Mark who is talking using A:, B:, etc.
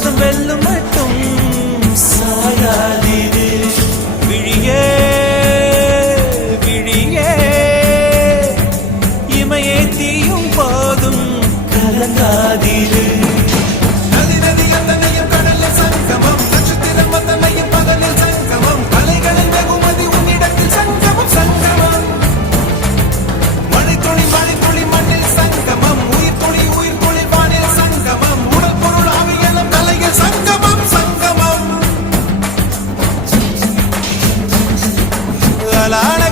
A: முழுவதும் வெல்லும் மட்டும் சாயாதீது விழியே விழியே இமையே தீயும் போதும் கலங்காதீரு நாளான